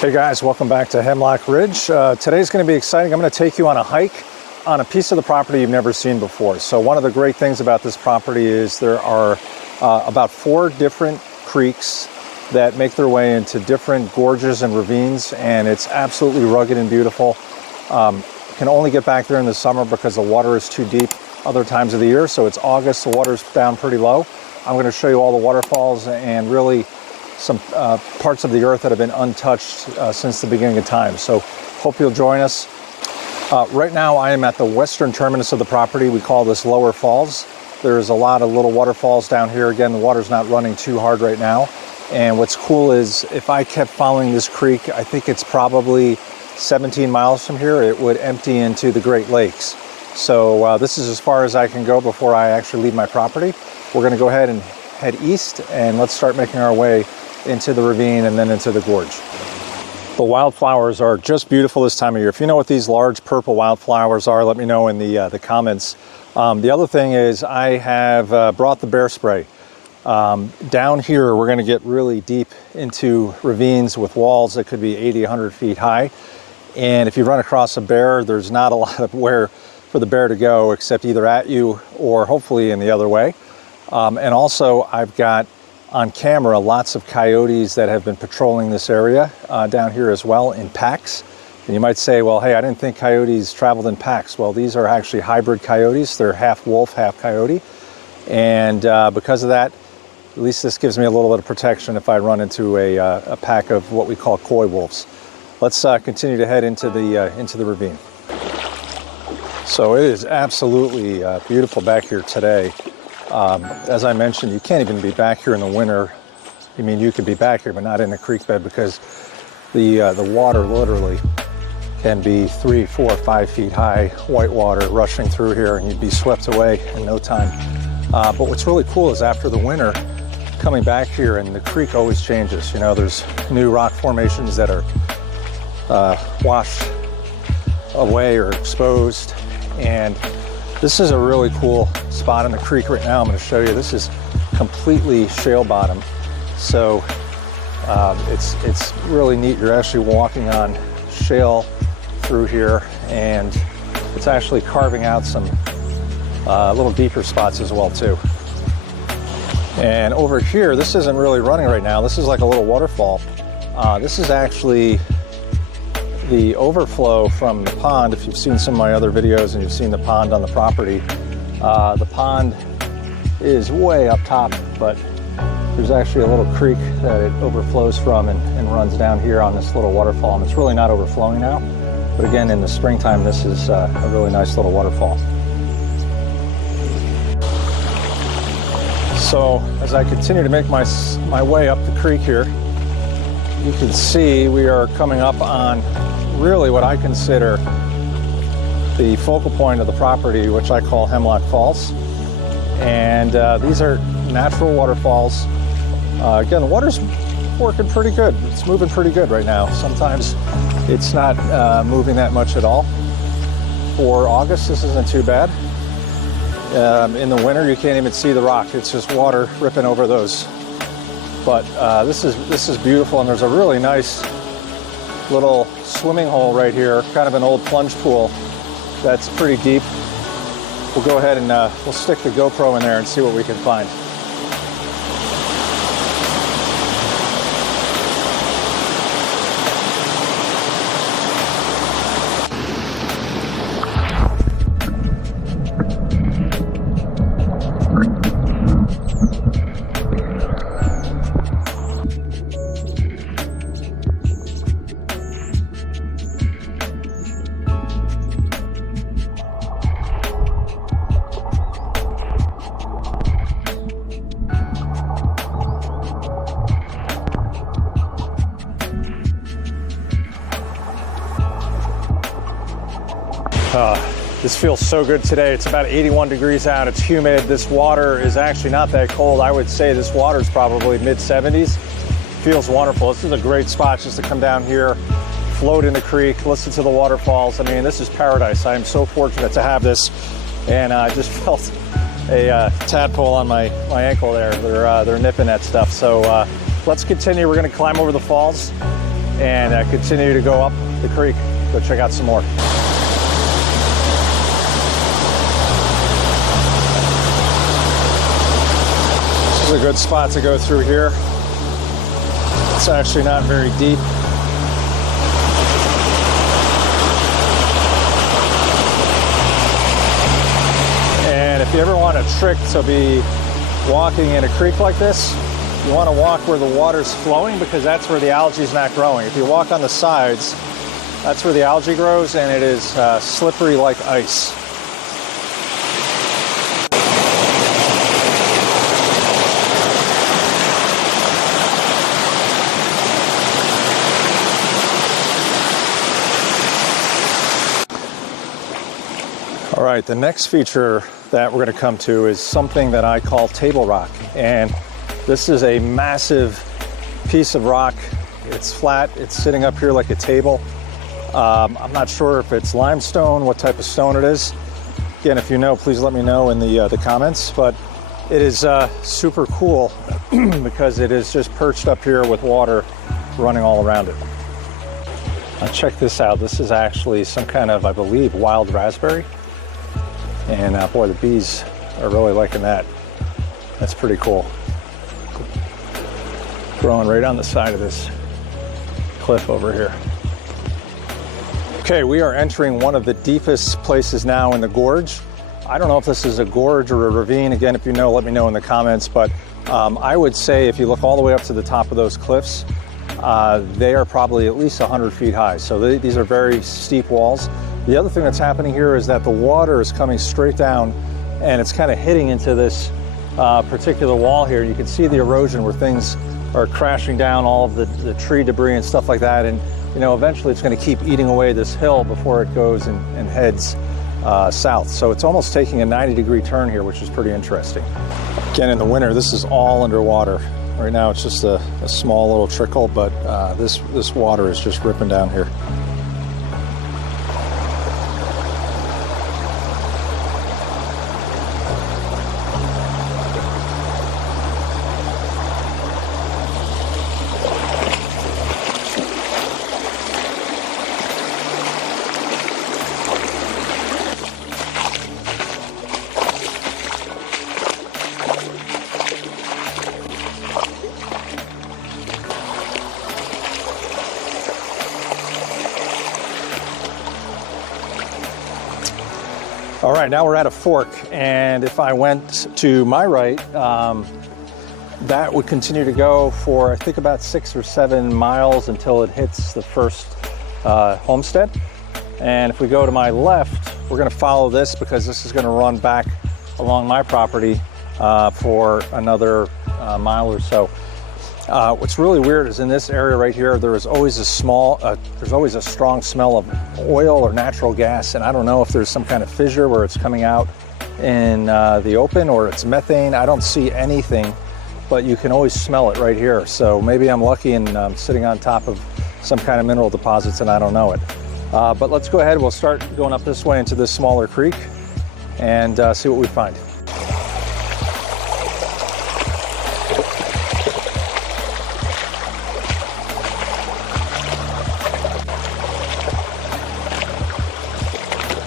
Hey guys, welcome back to Hemlock Ridge. Today's going to be exciting. I'm going to take you on a hike on a piece of the property you've never seen before. So one of the great things about this property is there are about 4 different creeks that make their way into different gorges and ravines, and it's absolutely rugged and beautiful. Can only get back there in the summer because the water is too deep other times of the year. So it's August, the water's down pretty low. I'm going to show you all the waterfalls and really some parts of the earth that have been untouched since the beginning of time. So hope you'll join us. Right now I am at the western terminus of the property. We call this Lower Falls. There's a lot of little waterfalls down here. Again, the water's not running too hard right now. And what's cool is if I kept following this creek, I think it's probably 17 miles from here, it would empty into the Great Lakes. So this is as far as I can go before I actually leave my property. We're going to go ahead and head east, and let's start making our way into the ravine and then into the gorge. The wildflowers are just beautiful this time of year. If you know what these large purple wildflowers are, let me know in the comments. The other thing is I have brought the bear spray. Down here we're going to get really deep into ravines with walls that could be 80, 100 feet high. And if you run across a bear, there's not a lot of where for the bear to go except either at you or hopefully in the other way. And also I've got on camera lots of coyotes that have been patrolling this area down here as well in packs. And you might say, well, hey, I didn't think coyotes traveled in packs. Well, these are actually hybrid coyotes. They're half wolf, half coyote. And because of that, at least this gives me a little bit of protection if I run into a pack of what we call coy wolves. Let's continue to head into the ravine. So it is absolutely beautiful back here today. As I mentioned, you can't even be back here in the winter. I mean, you could be back here, but not in the creek bed because the water literally can be 3, 4, 5 feet high, white water rushing through here, and you'd be swept away in no time. But what's really cool is after the winter, coming back here, and the creek always changes. You know, there's new rock formations that are washed away or exposed, and this is a really cool spot in the creek right now. I'm going to show you. This is completely shale bottom, so it's really neat. You're actually walking on shale through here, and it's actually carving out some little deeper spots as well too. And over here, this isn't really running right now. This is like a little waterfall. This is actually the overflow from the pond. If you've seen some of my other videos and you've seen the pond on the property, the pond is way up top, but there's actually a little creek that it overflows from and runs down here on this little waterfall. And it's really not overflowing now, but again, in the springtime, this is a really nice little waterfall. So as I continue to make my way up the creek here, you can see we are coming up on really what I consider the focal point of the property, which I call Hemlock Falls. And these are natural waterfalls. Again, the water's working pretty good. It's moving pretty good right now. Sometimes it's not moving that much at all. For August, this isn't too bad. In the winter, you can't even see the rock. It's just water ripping over those. But this is beautiful, and there's a really nice little swimming hole right here, kind of an old plunge pool that's pretty deep. We'll go ahead and we'll stick the GoPro in there and see what we can find. This feels so good today. It's about 81 degrees out. It's humid. This water is actually not that cold. I would say this water is probably mid-70s. Feels wonderful. This is a great spot just to come down here, float in the creek, listen to the waterfalls. I mean, this is paradise. I am so fortunate to have this. And I just felt a tadpole on my ankle there. They're nipping at stuff. So let's continue. We're going to climb over the falls and continue to go up the creek, go check out some more. This is a good spot to go through here. It's actually not very deep. And if you ever want a trick to be walking in a creek like this, you want to walk where the water's flowing, because that's where the algae is not growing. If you walk on the sides, that's where the algae grows, and it is slippery like ice. All right, the next feature that we're going to come to is something that I call table rock. And this is a massive piece of rock. It's flat, it's sitting up here like a table. I'm not sure if it's limestone, what type of stone it is. Again, if you know, please let me know in the comments. But it is super cool because it is just perched up here with water running all around it. Now check this out. This is actually some kind of, I believe, wild raspberry. And boy, the bees are really liking that. That's pretty cool. Growing right on the side of this cliff over here. Okay, we are entering one of the deepest places now in the gorge. I don't know if this is a gorge or a ravine. Again, if you know, let me know in the comments. But I would say if you look all the way up to the top of those cliffs, they are probably at least 100 feet high. So these are very steep walls. The other thing that's happening here is that the water is coming straight down and it's kind of hitting into this particular wall here. You can see the erosion where things are crashing down, all of the tree debris and stuff like that. And you know, eventually it's going to keep eating away this hill before it goes and heads south. So it's almost taking a 90-degree turn here, which is pretty interesting. Again, in the winter, this is all underwater. Right now it's just a small little trickle, but this water is just ripping down here. All right, now we're at a fork, and if I went to my right, that would continue to go for I think about 6 or 7 miles until it hits the first homestead. And if we go to my left, we're going to follow this because this is going to run back along my property for another mile or so. What's really weird is in this area right here, there is always there's always a strong smell of oil or natural gas, and I don't know if there's some kind of fissure where it's coming out in the open or it's methane. I don't see anything, but you can always smell it right here. So maybe I'm lucky and I'm sitting on top of some kind of mineral deposits and I don't know it. But let's go ahead, we'll start going up this way into this smaller creek and see what we find.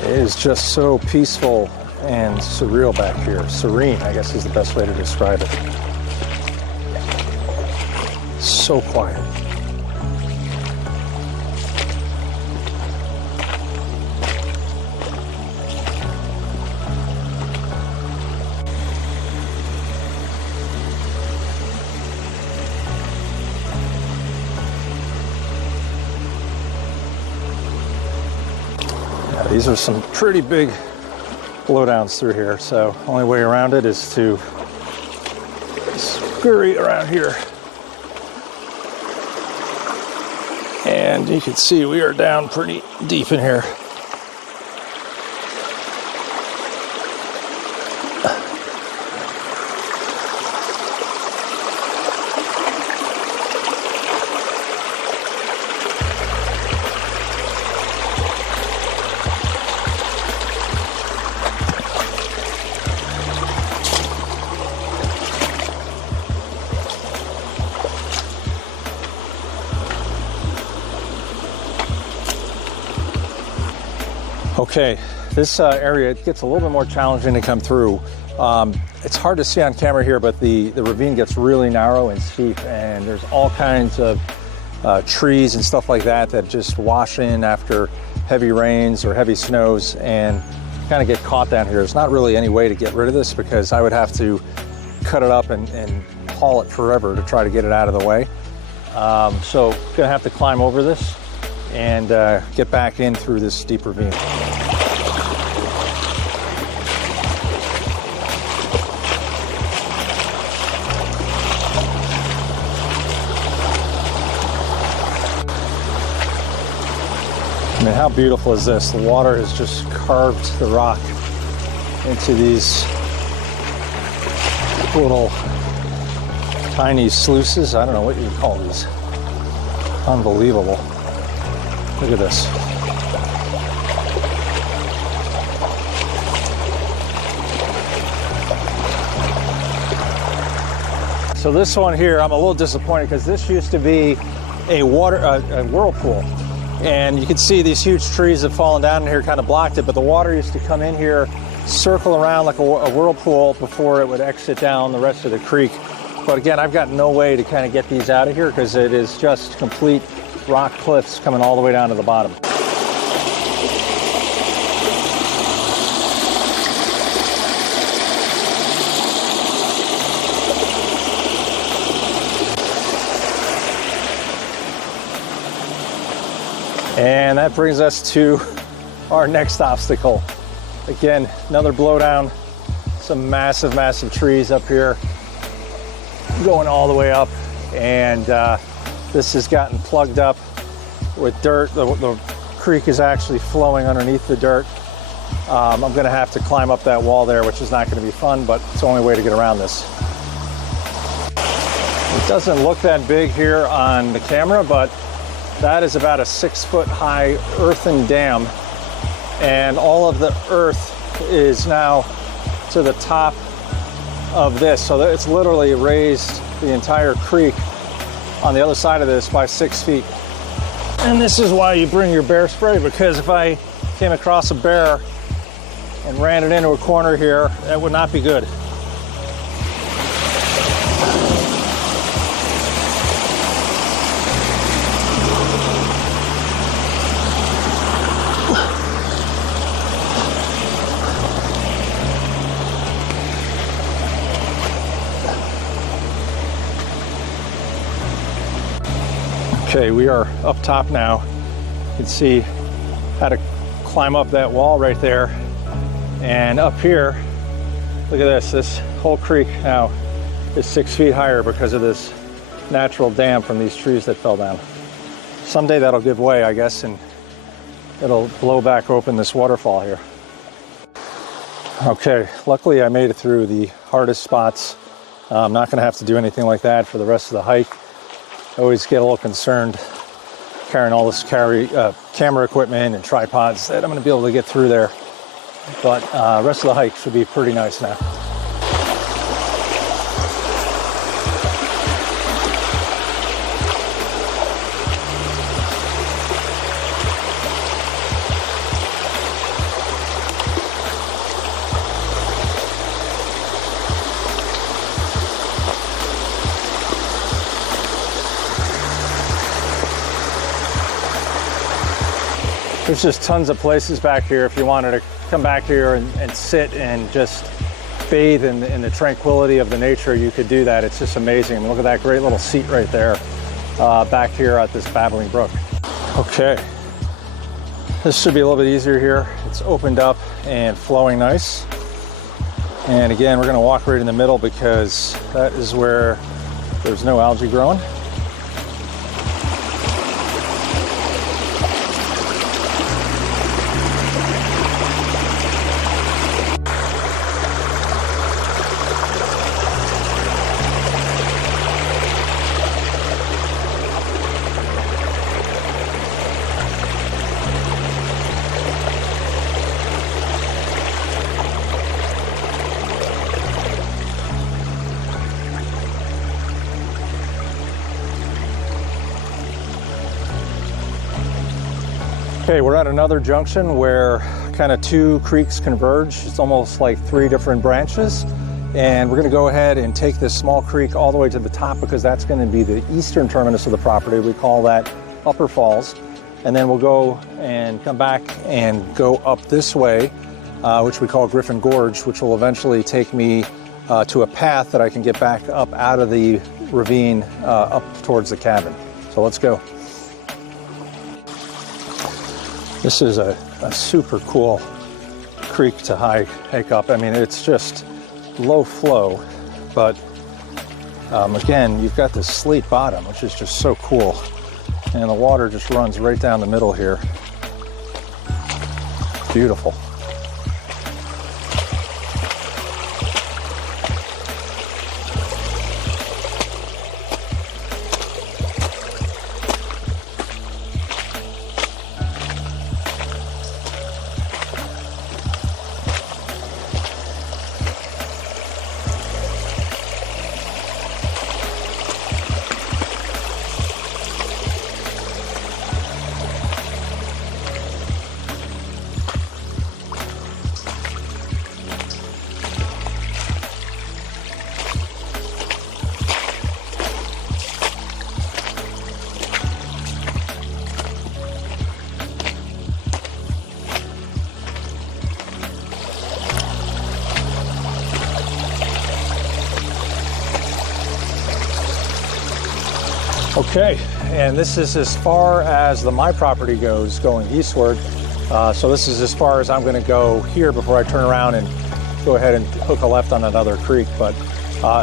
It is just so peaceful and surreal back here. Serene, I guess, is the best way to describe it. So quiet. These are some pretty big blowdowns through here, so only way around it is to scurry around here. And you can see we are down pretty deep in here. Okay, this area gets a little bit more challenging to come through. It's hard to see on camera here, but the ravine gets really narrow and steep, and there's all kinds of trees and stuff like that that just wash in after heavy rains or heavy snows and kind of get caught down here. There's not really any way to get rid of this because I would have to cut it up and haul it forever to try to get it out of the way. So gonna have to climb over this and get back in through this steep ravine. I mean, how beautiful is this? The water has just carved the rock into these little tiny sluices. I don't know what you would call these. Unbelievable. Look at this. So this one here, I'm a little disappointed because this used to be a whirlpool. And you can see these huge trees have fallen down in here, kind of blocked it, but the water used to come in here, circle around like a whirlpool before it would exit down the rest of the creek. But again, I've got no way to kind of get these out of here because it is just complete rock cliffs coming all the way down to the bottom. And that brings us to our next obstacle. Again, another blowdown, some massive, massive trees up here going all the way up. And this has gotten plugged up with dirt. The creek is actually flowing underneath the dirt. I'm gonna have to climb up that wall there, which is not gonna be fun, but it's the only way to get around this. It doesn't look that big here on the camera, but that is about a 6-foot high earthen dam, and all of the earth is now to the top of this. So it's literally raised the entire creek on the other side of this by 6 feet. And this is why you bring your bear spray, because if I came across a bear and ran it into a corner here, that would not be good. Okay, we are up top now. You can see how to climb up that wall right there. And up here, look at this. This whole creek now is 6 feet higher because of this natural dam from these trees that fell down. Someday that'll give way, I guess, and it'll blow back open this waterfall here. Okay, luckily I made it through the hardest spots. I'm not gonna have to do anything like that for the rest of the hike. I always get a little concerned carrying all this camera equipment and tripods that I'm going to be able to get through there. But rest of the hike should be pretty nice now. There's just tons of places back here if you wanted to come back here and sit and just bathe in the tranquility of the nature. You could do that. It's just amazing. I mean, look at that great little seat right there back here at this babbling brook. Okay, this should be a little bit easier here. It's opened up and flowing nice. And again, we're gonna walk right in the middle because that is where there's no algae growing. Okay, we're at another junction where I kind of two creeks converge. It's almost like three different branches. And we're going to go ahead and take this small creek all the way to the top, because that's going to be the eastern terminus of the property. We call that Upper Falls. And then we'll go and come back and go up this way, which we call Griffin Gorge, which will eventually take me to a path that I can get back up out of the ravine up towards the cabin. So let's go. This is a super cool creek to hike up. I mean, it's just low flow, but again, you've got this slate bottom, which is just so cool, and the water just runs right down the middle here. Beautiful. Okay, and this is as far as my property goes going eastward. So this is as far as I'm going to go here before I turn around and go ahead and hook a left on another creek. But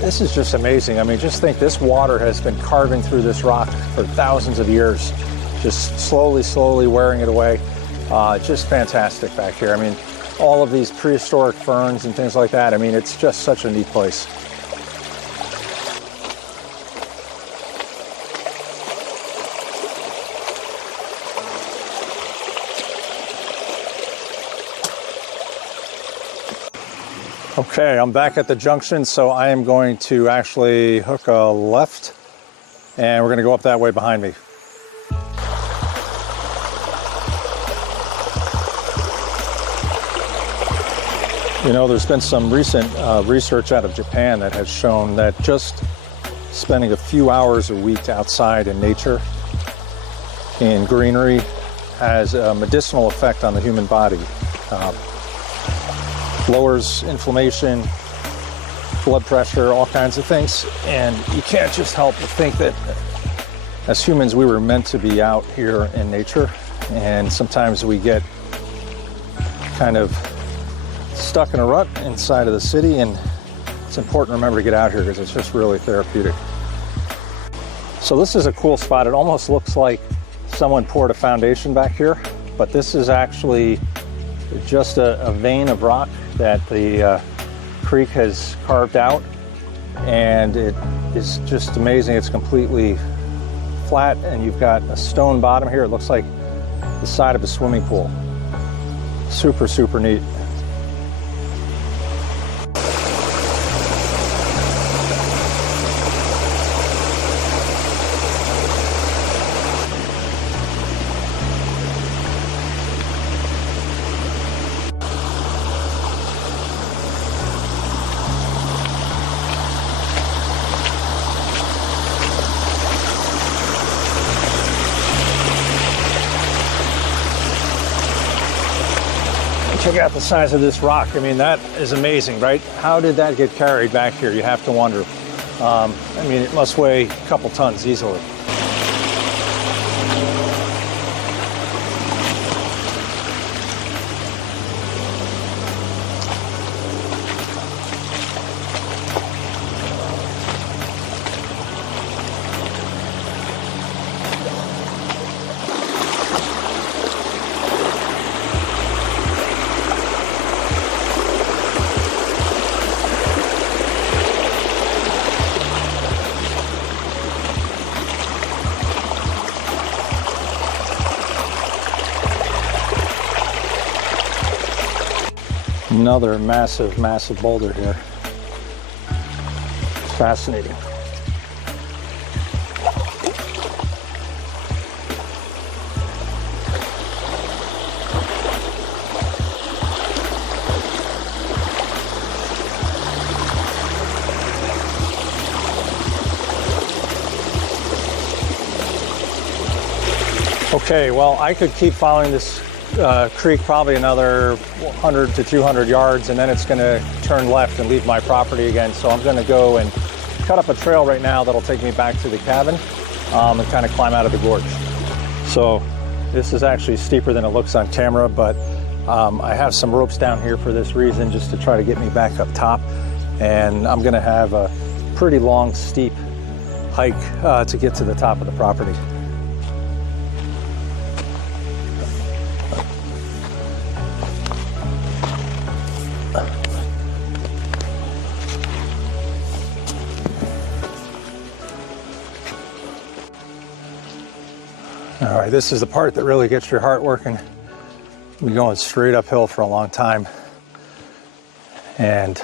this is just amazing. I mean, just think, this water has been carving through this rock for thousands of years, just slowly wearing it away. Just fantastic back here. I mean, all of these prehistoric ferns and things like that. I mean, it's just such a neat place. Okay, I'm back at the junction, so I am going to actually hook a left, and we're going to go up that way behind me. You know, there's been some recent research out of Japan that has shown that just spending a few hours a week outside in nature, in greenery, has a medicinal effect on the human body. Lowers inflammation, blood pressure, all kinds of things. And you can't just help but think that as humans, we were meant to be out here in nature. And sometimes we get kind of stuck in a rut inside of the city, and it's important to remember to get out here because it's just really therapeutic. So this is a cool spot. It almost looks like someone poured a foundation back here, but this is actually just a vein of rock that the creek has carved out, and it is just amazing. It's completely flat, and you've got a stone bottom here. It looks like the side of a swimming pool. Super neat. Check out the size of this rock. I mean, that is amazing, right? How did that get carried back here? You have to wonder. I mean, it must weigh a couple tons easily. Another massive boulder here. Fascinating. Okay, well, I could keep following this creek probably another 100 to 200 yards, and then it's going to turn left and leave my property again. So I'm going to go and cut up a trail right now that'll take me back to the cabin and kind of climb out of the gorge. So this is actually steeper than it looks on camera, but I have some ropes down here for this reason, just to try to get me back up top. And I'm going to have a pretty long, steep hike to get to the top of the property. All right, this is the part that really gets your heart working. We're going straight uphill for a long time and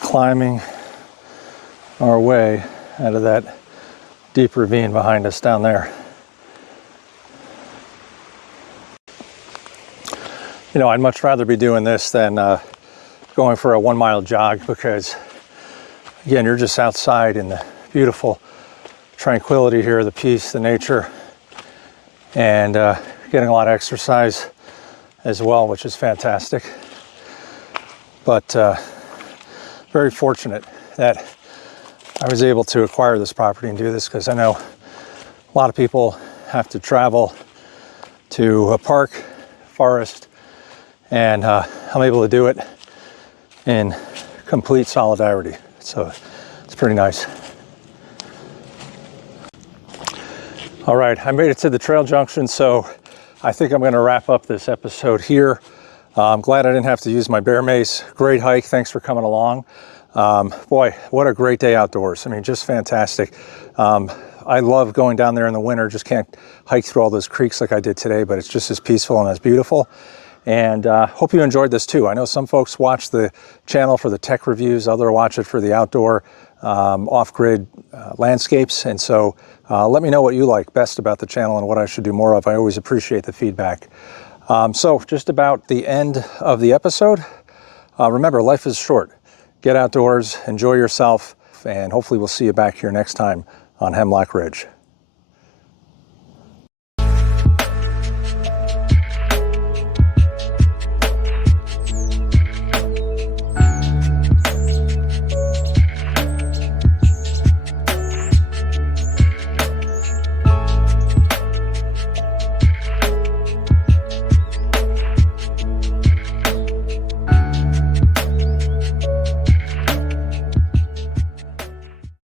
climbing our way out of that deep ravine behind us down there. You know, I'd much rather be doing this than going for a 1 mile jog, because again, you're just outside in the beautiful tranquility here, the peace, the nature, and getting a lot of exercise as well, which is fantastic. But very fortunate that I was able to acquire this property and do this, because I know a lot of people have to travel to a park, forest, and I'm able to do it in complete solidarity. So it's pretty nice. All right, I made it to the trail junction, so I think I'm going to wrap up this episode here. I'm glad I didn't have to use my bear mace. Great hike. Thanks for coming along. Boy, what a great day outdoors. I mean, just fantastic. I love going down there in the winter. Just can't hike through all those creeks like I did today, but it's just as peaceful and as beautiful. And hope you enjoyed this too. I know some folks watch the channel for the tech reviews, others watch it for the outdoor off-grid landscapes. And so let me know what you like best about the channel and what I should do more of. I always appreciate the feedback. So just about the end of the episode. Remember, life is short. Get outdoors, enjoy yourself, and hopefully we'll see you back here next time on Hemlock Ridge.